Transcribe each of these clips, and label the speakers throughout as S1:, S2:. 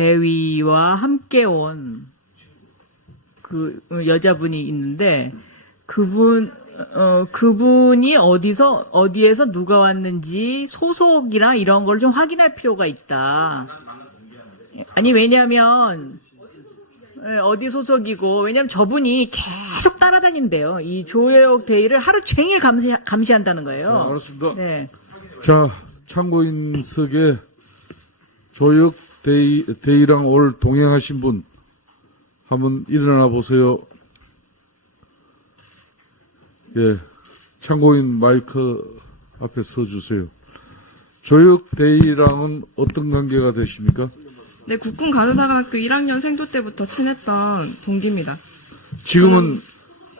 S1: 대위와 함께 온 그 여자분이 있는데 그분 어 그분이 어디서 어디에서 누가 왔는지 소속이나 이런 걸 좀 확인할 필요가 있다. 아니 왜냐하면 예, 어디 소속이고 왜냐하면 저분이 계속 따라다닌대요. 이 조혁 대위를 하루 종일 감시 감시한다는 거예요.
S2: 자, 알았습니다.
S1: 네.
S2: 자, 참고인석에 조혁 대의, 대의랑 올 동행하신 분 한번 일어나 보세요. 예, 참고인 마이크 앞에 서 주세요. 조혁 대의랑은 어떤 관계가 되십니까?
S3: 네, 국군 간호사관학교 1학년 생도 때부터 친했던 동기입니다.
S2: 지금은 어,
S3: 국군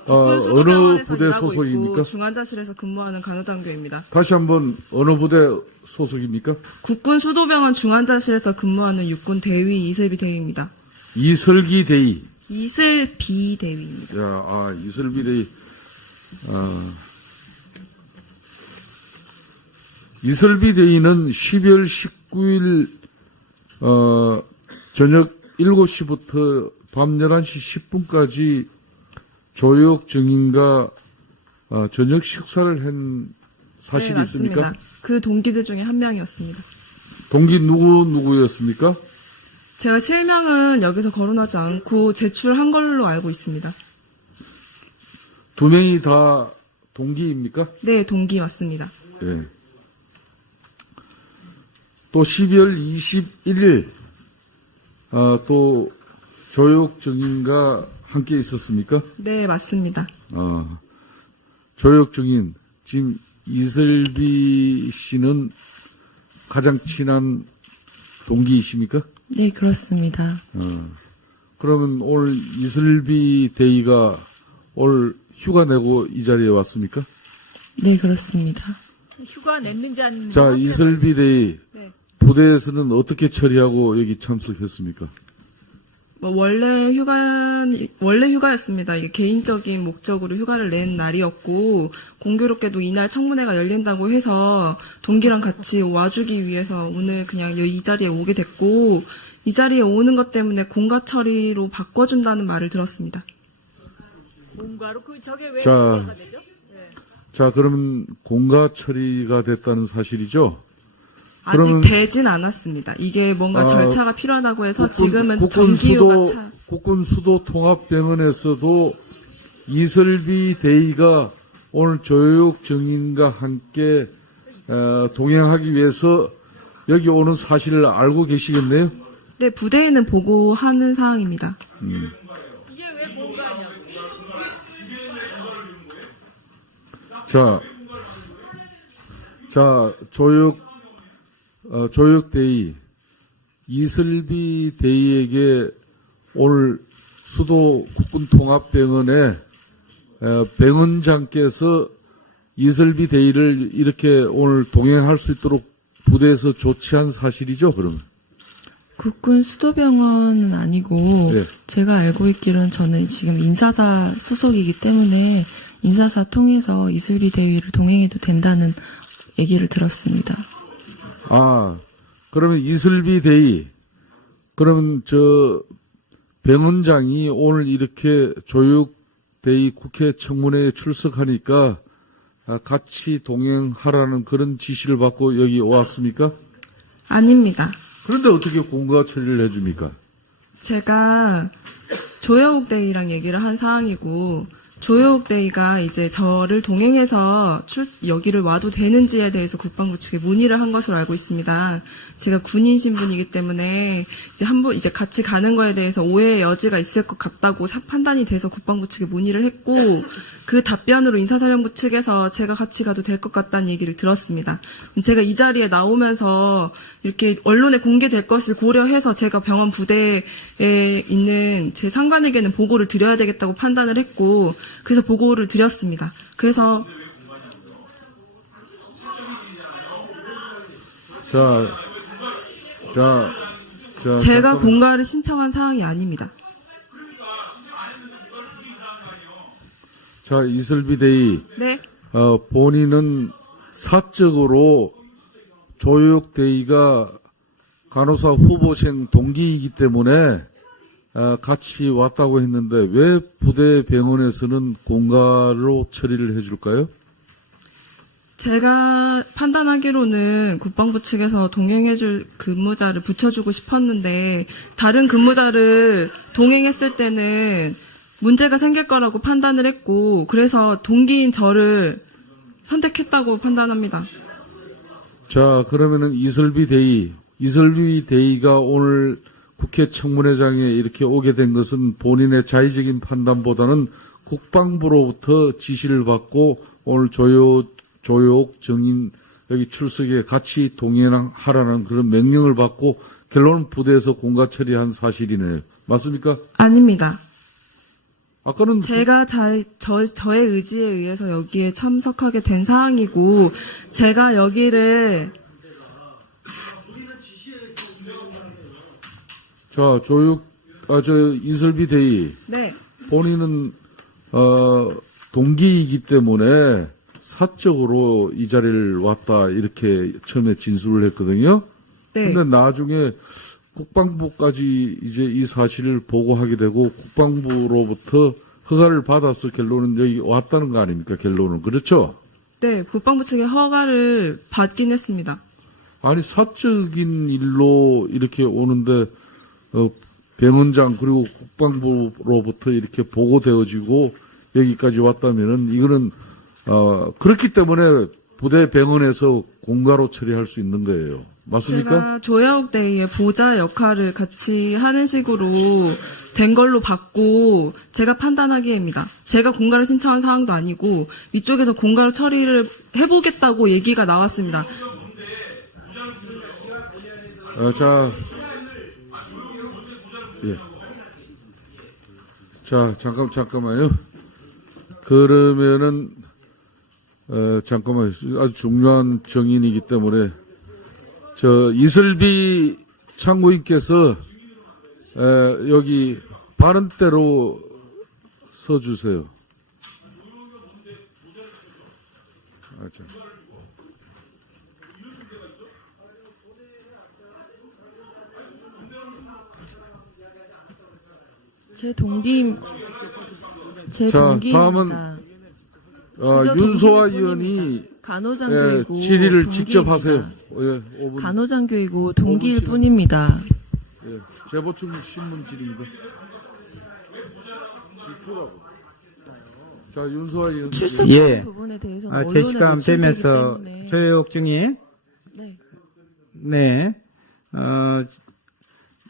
S2: 어느
S3: 수도병원에서
S2: 부대 소속입니까?
S3: 중환자실에서 근무하는 간호장교입니다.
S2: 다시 한번 어느 부대 소속입니까?
S3: 국군 수도병원 중환자실에서 근무하는 육군 대위 이슬비 대위입니다.
S2: 이설기 대의.
S3: 이슬비 대위입니다.
S2: 야, 아, 이슬비 대의. 아, 이슬비 대의는 12월 19일, 어, 저녁 7시부터 밤 11시 10분까지 조혁 증인과 어, 저녁 식사를 한 사실이
S3: 네,
S2: 있습니까?
S3: 그 동기들 중에 한 명이었습니다.
S2: 동기 누구 누구였습니까?
S3: 제가 실명은 여기서 거론하지 않고 제출한 걸로 알고 있습니다.
S2: 두 명이 다 동기입니까?
S3: 네, 동기 맞습니다.
S2: 예. 또 12월 21일 아, 또 조혁 증인과 함께 있었습니까?
S3: 네, 맞습니다.
S2: 아, 조혁 증인 지금 이슬비 씨는 가장 친한 동기이십니까?
S4: 네, 그렇습니다.
S2: 그러면 올 이슬비 대의가 올 휴가 내고 이 자리에 왔습니까?
S4: 네, 그렇습니다.
S1: 휴가 냈는지 안 냈는지
S2: 자, 이슬비 대의
S3: 네.
S2: 부대에서는 어떻게 처리하고 여기 참석했습니까?
S3: 뭐 원래 휴가 원래 휴가였습니다. 이게 개인적인 목적으로 휴가를 낸 날이었고 공교롭게도 이날 청문회가 열린다고 해서 동기랑 같이 와주기 위해서 오늘 그냥 이 자리에 오게 됐고 이 자리에 오는 것 때문에 공가 처리로 바꿔준다는 말을 들었습니다.
S1: 뭔가로 그 저게 왜
S2: 자.
S1: 공개가 되죠?
S2: 자, 그러면 공가 처리가 됐다는 사실이죠?
S3: 아직 되진 않았습니다. 이게 뭔가
S2: 아,
S3: 절차가 필요하다고 해서
S2: 국군-
S3: 지금은
S2: 국군
S3: 정기휴가
S2: 수도
S3: 차.
S2: 국군 수도 통합병원에서도 이설비 대의가 오늘 조혁 증인과 함께 어, 동행하기 위해서 여기 오는 사실을 알고 계시겠네요.
S3: 네, 부대에는 보고하는
S1: 왜 공가냐?
S2: 자, 자 조혁 어, 조혁 대의 이슬비 대의에게 오늘 수도 국군 통합병원에 어, 병원장께서 이슬비 대의를 이렇게 오늘 동행할 수 있도록 부대에서 조치한 사실이죠, 그러면.
S4: 국군 수도병원은 아니고
S2: 네.
S4: 제가 알고 있기로는 저는 지금 인사사 소속이기 때문에 인사사 통해서 이슬비 대위를 동행해도 된다는 얘기를 들었습니다.
S2: 아, 그러면 이슬비 대의, 그러면 저 병원장이 오늘 이렇게 조육 대의 국회 청문회에 출석하니까 아, 같이 동행하라는 그런 지시를 받고 여기 왔습니까?
S3: 아닙니다.
S2: 그런데 어떻게 공가 처리를 해줍니까?
S3: 제가 조여옥 대위랑 얘기를 한 사항이고 조여옥 대위가 이제 저를 동행해서 출 여기를 와도 되는지에 대해서 국방부 측에 문의를 한 것으로 알고 있습니다. 제가 군인 신분이기 때문에 이제 한번 이제 같이 가는 거에 대해서 오해의 여지가 있을 것 같다고 사- 판단이 돼서 국방부 측에 문의를 했고 그 답변으로 인사사령부 측에서 제가 같이 가도 될 것 같다는 얘기를 들었습니다. 제가 이 자리에 나오면서 이렇게 언론에 공개될 것을 고려해서 제가 병원 부대에 있는 제 상관에게는 보고를 드려야 되겠다고 판단을 했고 그래서 보고를 드렸습니다. 그래서
S2: 자, 자, 자.
S3: 제가
S2: 잠깐만.
S3: 공가를 신청한 사항이 아닙니다.
S2: 자, 이슬비 대의,
S3: 네.
S2: 어, 본인은 사적으로 조혁 대의가 간호사 후보생 동기이기 때문에 아, 같이 왔다고 했는데 왜 부대 병원에서는 공가로 처리를 해줄까요?
S3: 제가 판단하기로는 국방부 측에서 동행해줄 근무자를 붙여주고 싶었는데 다른 근무자를 동행했을 때는 문제가 생길 거라고 판단을 했고 그래서 동기인 저를 선택했다고 판단합니다.
S2: 자, 그러면은 이설비 대의, 이설비 대의가 오늘 국회 청문회장에 이렇게 오게 된 것은 본인의 자의적인 판단보다는 국방부로부터 지시를 받고 오늘 조요, 조욕 정인 여기 출석에 같이 동행하라는 그런 명령을 받고 결론은 부대에서 공가 처리한 사실이네요. 맞습니까?
S3: 아닙니다.
S2: 아까는
S3: 제가 자, 저, 저의 의지에 의해서 여기에 참석하게 된 사항이고 제가 여기를
S2: 자, 조육, 아, 저, 이설비 대의.
S3: 네
S2: 본인은 어, 동기이기 때문에 사적으로 이 자리를 왔다 이렇게 처음에 진술을 했거든요.
S3: 네.
S2: 근데 나중에 국방부까지 이제 이 사실을 보고하게 되고 국방부로부터 허가를 받아서 결론은 여기 왔다는 거 아닙니까? 결론은 그렇죠?
S3: 네, 국방부 측의 허가를 받긴 했습니다.
S2: 아니 사적인 일로 이렇게 오는데 어, 병원장 그리고 국방부로부터 이렇게 보고되어지고 여기까지 왔다면은 이거는 어, 그렇기 때문에 부대 병원에서 공가로 처리할 수 있는 거예요. 맞습니까?
S3: 제가 조야옥 대의의 보좌 역할을 같이 하는 식으로 된 걸로 봤고 제가 판단하기에입니다. 제가 공가를 신청한 사항도 아니고 위쪽에서 공가로 처리를 해보겠다고 얘기가 나왔습니다.
S2: 어, 자, 예. 자, 잠깐, 잠깐만요. 그러면은, 어, 잠깐만요. 아주 중요한 정인이기 때문에, 저, 이슬비 참고인께서, 에, 여기, 바른대로 서주세요. 아, 자.
S4: 제 동기 제
S2: 자,
S4: 동기입니다.
S2: 다음은, 어,
S4: 그저
S2: 윤소아 의원이
S4: 간호장교이고
S2: 질의를 직접. 하세요. 예, 5분.
S4: 간호장 교이고 동기일
S2: 오분
S4: 뿐입니다.
S2: 예, 재보충 신문질입니다. 자, 윤소아 의원.
S4: 출석한
S5: 예.
S4: 부분에 대해서는
S5: 아,
S4: 언론에
S5: 제 시간
S4: 노출되기
S5: 빼면서
S4: 때문에
S5: 증인,
S4: 네.
S5: 네, 어,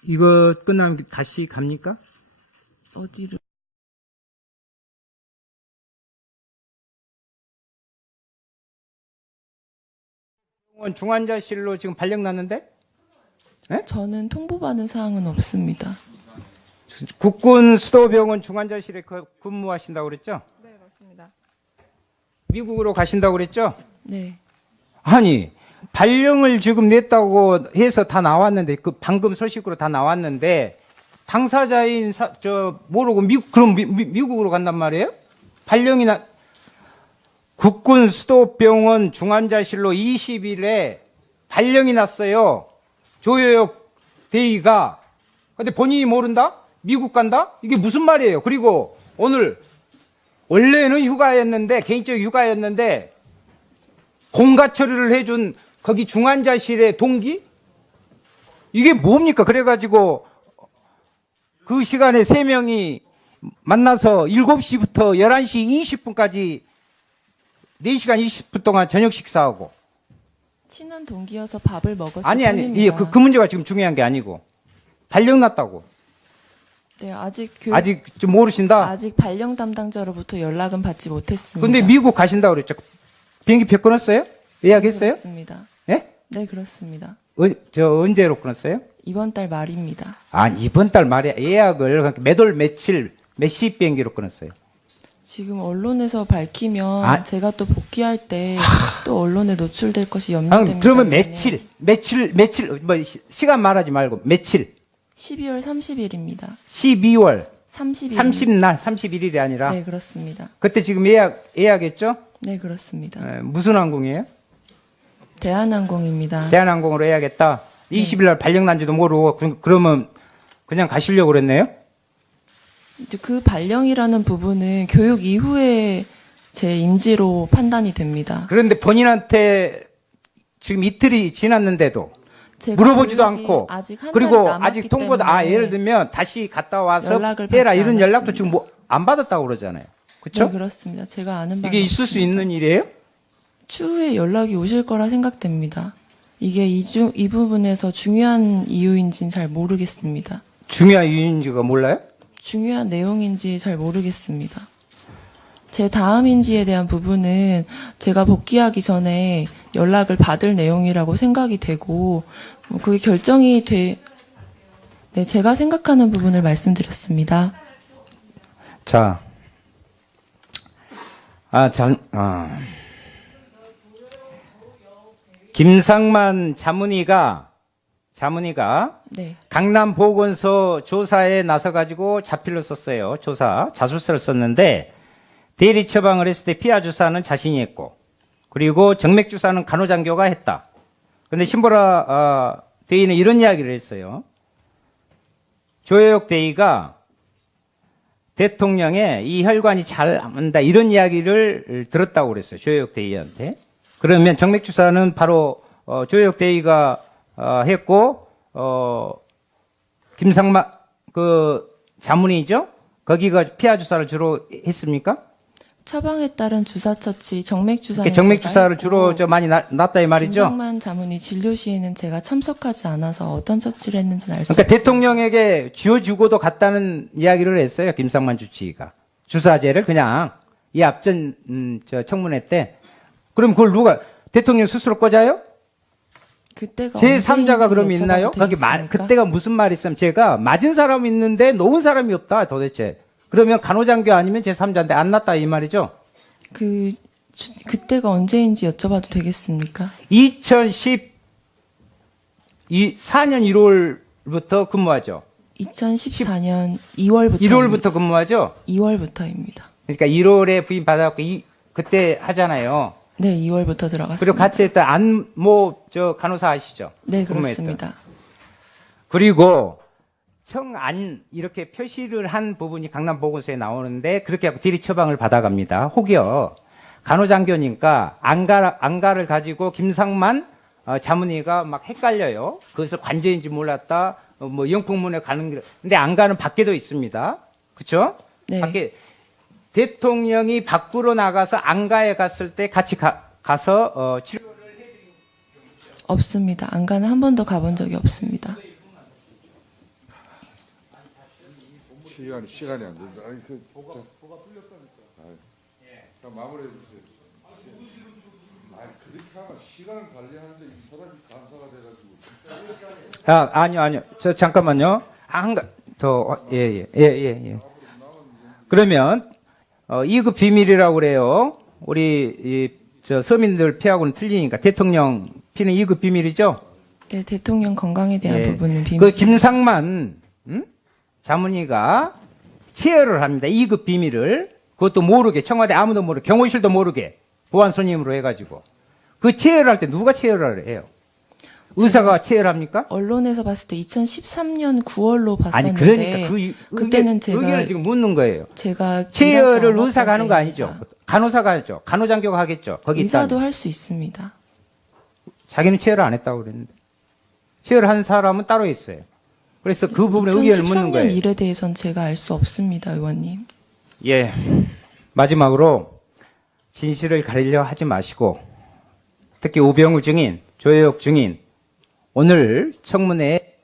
S5: 이거 끝나면 다시 갑니까?
S4: 어디를
S5: 병원 중환자실로 지금 발령 났는데
S4: 저는 통보받은 사항은 없습니다.
S5: 국군 수도병원 중환자실에 그- 근무하신다고 그랬죠?
S3: 네, 맞습니다.
S5: 미국으로 가신다고 그랬죠?
S4: 네.
S5: 아니 발령을 지금 냈다고 해서 다 나왔는데 그 방금 소식으로 다 나왔는데 당사자인 사- 저 모르고 미국 그럼 미, 국으로 간단 말이에요? 발령이 나 국군 수도병원 중환자실로 20일에 발령이 났어요. 조효역 대의가 근데 본인이 모른다? 미국 간다? 이게 무슨 말이에요? 그리고 오늘 원래는 휴가였는데 개인적 휴가였는데 공가 처리를 해준 거기 중환자실의 동기? 이게 뭡니까? 그래가지고 그 시간에 세 명이 만나서 7시부터 11시 20분까지 4시간 20분 동안 저녁 식사하고.
S4: 친한 동기여서 밥을 먹었을
S5: 아니, 아니. 이, 그, 그 문제가 지금 중요한 게 아니고. 발령 났다고.
S4: 네, 아직 그
S5: 아직 좀 모르신다?
S4: 아직 발령 담당자로부터 연락은 받지 못했습니다.
S5: 근데 미국 가신다고 그랬죠. 비행기 표 끊었어요? 예약했어요?
S4: 그렇습니다.
S5: 예?
S4: 네, 그렇습니다.
S5: 어, 저 언제로 끊었어요?
S4: 이번 달 말입니다.
S5: 아, 이번 달 말에 예약을 그러니까 매월 며칠 몇 시 비행기로 끊었어요.
S4: 지금 언론에서 밝히면
S5: 아.
S4: 제가 또 복귀할 때 또 언론에 노출될 것이
S5: 아,
S4: 염려됩니다.
S5: 그러면 며칠, 며칠, 며칠, 뭐 시, 시간 말하지 말고 며칠.
S4: 12월 30일입니다.
S5: 12월
S4: 30일.
S5: 30날, 31일이 아니라
S4: 네, 그렇습니다.
S5: 그때 지금 예약 예약했죠?
S4: 네, 그렇습니다.
S5: 에, 무슨 항공이에요?
S4: 대한항공입니다.
S5: 대한항공으로 예약했다. 20일 날 발령 난지도 모르고 그- 그러면 그냥 가시려고 그랬네요?
S4: 이제 그 발령이라는 부분은 교육 이후에 제 임지로 판단이 됩니다.
S5: 그런데 본인한테 지금 이틀이 지났는데도 물어보지도 않고
S4: 아직 한
S5: 그리고 아직 통보도 아 예를 들면 다시 갔다 와서
S4: 연락을
S5: 해라 이런 연락도 지금
S4: 않았습니다.
S5: 뭐안 받았다고 그러잖아요. 그렇죠?
S4: 네, 그렇습니다. 제가 아는
S5: 이게 있을 수 있는 일이에요?
S4: 추후에 연락이 오실 거라 생각됩니다. 이게 이, 중, 이 부분에서 중요한 이유인지는 잘 모르겠습니다.
S5: 중요한 이유인지가 몰라요?
S4: 중요한 내용인지 잘 모르겠습니다. 제 다음 임지에 대한 부분은 제가 복귀하기 전에 연락을 받을 내용이라고 생각이 되고 뭐 그게 결정이 돼 네, 제가 생각하는 부분을 말씀드렸습니다.
S5: 자, 아, 참, 아. 김상만 자문위가, 자문위가
S4: 네.
S5: 강남 보건소 조사에 나서 가지고 자필로 썼어요. 조사, 자술서를 썼는데, 대리 처방을 했을 때 피하 주사는 자신이 했고, 그리고 정맥 주사는 간호장교가 했다. 근데 신보라 어, 대의는 이런 이야기를 했어요. 조혜옥 대의가 대통령의 이 혈관이 잘 안다 이런 이야기를 들었다고 그랬어요. 조혜옥 대의한테. 그러면 정맥 주사는 바로 어, 조혜옥 대의가 어, 했고 어, 김상마 그 자문이죠. 거기가 피하 주사를 주로 했습니까?
S4: 처방에 따른 주사 처치, 정맥
S5: 이렇게 정맥 주사를 주로 저 많이 나- 났다 이 말이죠.
S4: 김상만 자문이 진료 시에는 제가 참석하지 않아서 어떤 처치를 했는지는 알수
S5: 그러니까. 대통령에게 쥐어주고도 갔다는 이야기를 했어요. 김상만 주치의가 주사제를 그냥 이 앞전 음, 저 청문회 때 그럼 그걸 누가 대통령 스스로 꽂아요?
S4: 그때가
S5: 제 3자가
S4: 언제인지
S5: 그럼 있나요? 거기 말,
S4: 되겠습니까?
S5: 그때가 무슨 말이 있으면 제가 맞은 사람 있는데 놓은 사람이 없다 도대체. 그러면 간호장교 아니면 제 3자인데 안 났다 이 말이죠.
S4: 그 주- 그때가 언제인지 여쭤봐도 되겠습니까?
S5: 2010 이 4년 1월부터 근무하죠.
S4: 2014년 2월부터
S5: 1월부터 근무하죠.
S4: 2월부터입니다.
S5: 그러니까 1월에 부임 받아갖고 이, 그때 하잖아요.
S4: 네, 2월부터 들어갔습니다.
S5: 그리고 같이 했던 안모 저 간호사 아시죠?
S4: 네,
S5: 근무했던.
S4: 그렇습니다.
S5: 그리고 청안 이렇게 표시를 한 부분이 강남 보건소에 나오는데 그렇게 하고 대리 처방을 받아갑니다. 혹여 간호장교니까 안가 안가를 가지고 김상만 어, 자문의가 막 헷갈려요. 그것을 관제인지 몰랐다. 어, 뭐 영풍문에 가는 길. 근데 안가는 밖에도 있습니다. 그렇죠?
S4: 네.
S5: 밖에 대통령이 밖으로 나가서 안가에 갔을 때 같이 가, 서 어, 치료
S4: 없습니다. 안가는 한 번도 가본 적이 없습니다.
S2: 시간이 시간이 안 된다. 아니 그 보가 보가 풀렸다니까. 자 마무리해 주세요. 아니 그렇게 하면 시간을 관리하는데 이 사람이 간사가 돼가지고
S5: 아, 아니요, 아니요. 저 잠깐만요. 한 가, 더, 예, 예, 예, 예, 예. 그러면, 어, 2급 비밀이라고 그래요. 우리, 이, 저, 서민들 피하고는 틀리니까. 대통령 피는 2급 비밀이죠?
S4: 네, 대통령 건강에 대한
S5: 예.
S4: 부분은 비밀.
S5: 그 김상만, 음? 자문의가 체열을 합니다. 2급 비밀을. 그것도 모르게, 청와대 아무도 모르게, 경호실도 모르게, 보안 손님으로 해가지고. 그 체열을 할때 누가 체열을 해요? 의사가 체열합니까?
S4: 언론에서 봤을 때 2013년 9월로
S5: 아니
S4: 봤었는데
S5: 그러니까 그 의-
S4: 그때는
S5: 의견-
S4: 제가
S5: 의견을 지금 묻는 거예요.
S4: 제가
S5: 체열을 의사가 하는 거 아니죠. 간호사가 하죠. 간호장교가 하겠죠. 거기
S4: 의사도. 할 수 있습니다.
S5: 자기는 체열을 안 했다고 그랬는데 체열을 한 사람은 따로 있어요. 그래서 그 부분에 의견을 묻는
S4: 2013년
S5: 거예요.
S4: 일에 대해선 제가 알 수 없습니다, 의원님.
S5: 예. 마지막으로 진실을 가리려 하지 마시고 특히 우병우 증인, 조혜옥 증인 오늘 청문회에